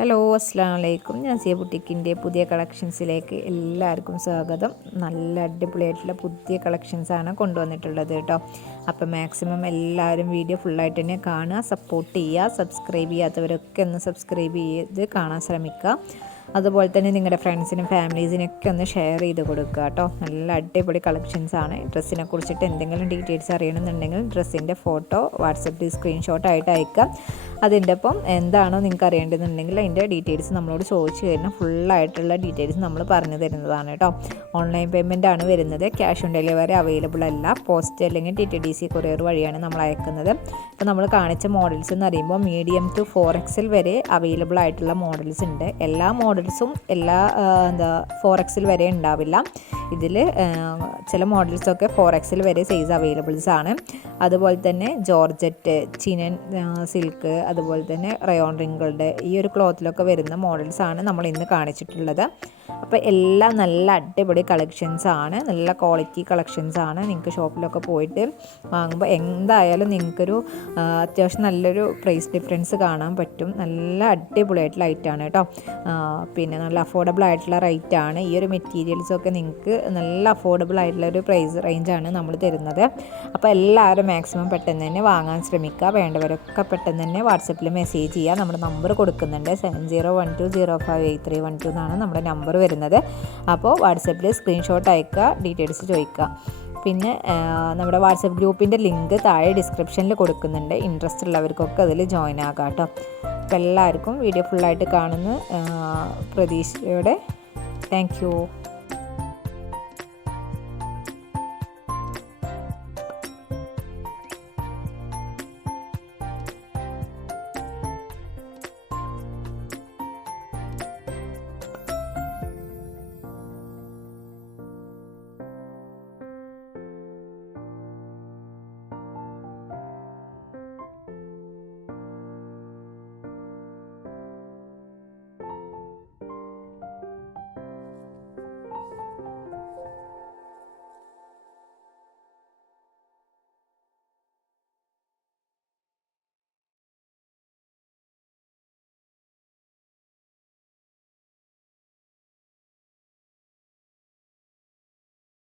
Hello അസ്സലാമു അലൈക്കും. നാസിയ ബുട്ടിക്കിൻ്റെ പുതിയ കളക്ഷൻസിലേക്ക് എല്ലാവർക്കും സ്വാഗതം. നല്ല അടിപൊളിയായിട്ടുള്ള പുതിയ കളക്ഷൻസാണ് കൊണ്ടുവന്നിട്ടുള്ളത് കേട്ടോ. അപ്പോൾ മാക്സിമം എല്ലാവരും വീഡിയോ ഫുള്ളായിട്ട് തന്നെ കാണുക, സപ്പോർട്ട് ചെയ്യുക. സബ്സ്ക്രൈബ് ചെയ്യാത്തവരൊക്കെ ഒന്ന് സബ്സ്ക്രൈബ് ചെയ്ത് കാണാൻ ശ്രമിക്കുക. അതുപോലെ തന്നെ നിങ്ങളുടെ ഫ്രണ്ട്സിനും ഫാമിലീസിനൊക്കെ ഒന്ന് ഷെയർ ചെയ്ത് കൊടുക്കുക കേട്ടോ. നല്ല അടിപൊളി കളക്ഷൻസാണ്. ഡ്രസ്സിനെ കുറിച്ചിട്ട് എന്തെങ്കിലും ഡീറ്റെയിൽസ് അറിയണമെന്നുണ്ടെങ്കിൽ ഡ്രസ്സിൻ്റെ ഫോട്ടോ വാട്സപ്പിൽ സ്ക്രീൻഷോട്ടായിട്ട് അയക്കാം. അതിൻ്റെ ഒപ്പം എന്താണോ നിങ്ങൾക്ക് അറിയേണ്ടതെന്നുണ്ടെങ്കിൽ അതിൻ്റെ ഡീറ്റെയിൽസ് നമ്മളോട് ചോദിച്ചു കഴിഞ്ഞാൽ ഫുള്ളായിട്ടുള്ള ഡീറ്റെയിൽസ് നമ്മൾ പറഞ്ഞു തരുന്നതാണ് കേട്ടോ. ഓൺലൈൻ പേയ്മെൻ്റ് ആണ് വരുന്നത്. ക്യാഷ് ഓൺ ഡെലിവറി അവൈലബിൾ അല്ല. പോസ്റ്റ് അല്ലെങ്കിൽ TTDC കൊറിയർ വഴിയാണ് നമ്മൾ അയക്കുന്നത്. ഇപ്പോൾ നമ്മൾ കാണിച്ച മോഡൽസ് എന്ന് പറയുമ്പോൾ മീഡിയം ടു 4XL വരെ അവൈലബിൾ ആയിട്ടുള്ള മോഡൽസ് ഉണ്ട്. എല്ലാ മോഡൽസും 4XL വരെ ഉണ്ടാവില്ല. ഇതിൽ ചില മോഡൽസൊക്കെ 4XL വരെ സൈസ് അവൈലബിൾസ് ആണ്. അതുപോലെ തന്നെ ജോർജറ്റ്, ചിനൻ സിൽക്ക്, അതുപോലെ തന്നെ റയോൺ റിങ്കിൾഡ് ഈ ഒരു ക്ലോത്തിലൊക്കെ വരുന്ന മോഡൽസാണ് നമ്മൾ ഇന്ന് കാണിച്ചിട്ടുള്ളത്. അപ്പോൾ എല്ലാം നല്ല അടിപൊളി കളക്ഷൻസാണ്, നല്ല ക്വാളിറ്റി കളക്ഷൻസാണ്. നിങ്ങൾക്ക് ഷോപ്പിലൊക്കെ പോയിട്ട് വാങ്ങുമ്പോൾ എന്തായാലും നിങ്ങൾക്കൊരു അത്യാവശ്യം നല്ലൊരു പ്രൈസ് ഡിഫറൻസ് കാണാൻ പറ്റും. നല്ല അടിപൊളിയായിട്ടുള്ള ഐറ്റാണ് കേട്ടോ. പിന്നെ നല്ല അഫോർഡബിൾ ആയിട്ടുള്ള റേറ്റാണ്. ഈ ഒരു മെറ്റീരിയൽസൊക്കെ നിങ്ങൾക്ക് നല്ല അഫോർഡബിൾ ആയിട്ടുള്ള ഒരു പ്രൈസ് റേഞ്ചാണ് നമ്മൾ തരുന്നത്. അപ്പോൾ എല്ലാവരും മാക്സിമം പെട്ടെന്ന് തന്നെ വാങ്ങാൻ ശ്രമിക്കുക. വേണ്ടവരൊക്കെ പെട്ടെന്ന് തന്നെ വാട്സപ്പിൽ മെസ്സേജ് ചെയ്യുക. നമ്മുടെ നമ്പർ കൊടുക്കുന്നുണ്ട്. 7012058312 എന്നാണ് നമ്മുടെ നമ്പർ വരുന്നത്. അപ്പോൾ വാട്സപ്പിൽ സ്ക്രീൻഷോട്ട് അയക്കുക, ഡീറ്റെയിൽസ് ചോദിക്കുക. പിന്നെ നമ്മുടെ വാട്സപ്പ് ഗ്രൂപ്പിൻ്റെ ലിങ്ക് താഴെ ഡിസ്ക്രിപ്ഷനിൽ കൊടുക്കുന്നുണ്ട്. ഇൻട്രസ്റ്റ് ഉള്ളവർക്കൊക്കെ അതിൽ ജോയിൻ ആകാം കേട്ടോ. അപ്പോൾ എല്ലാവർക്കും വീഡിയോ ഫുള്ളായിട്ട് കാണുന്ന പ്രതീക്ഷയോടെ താങ്ക് യു.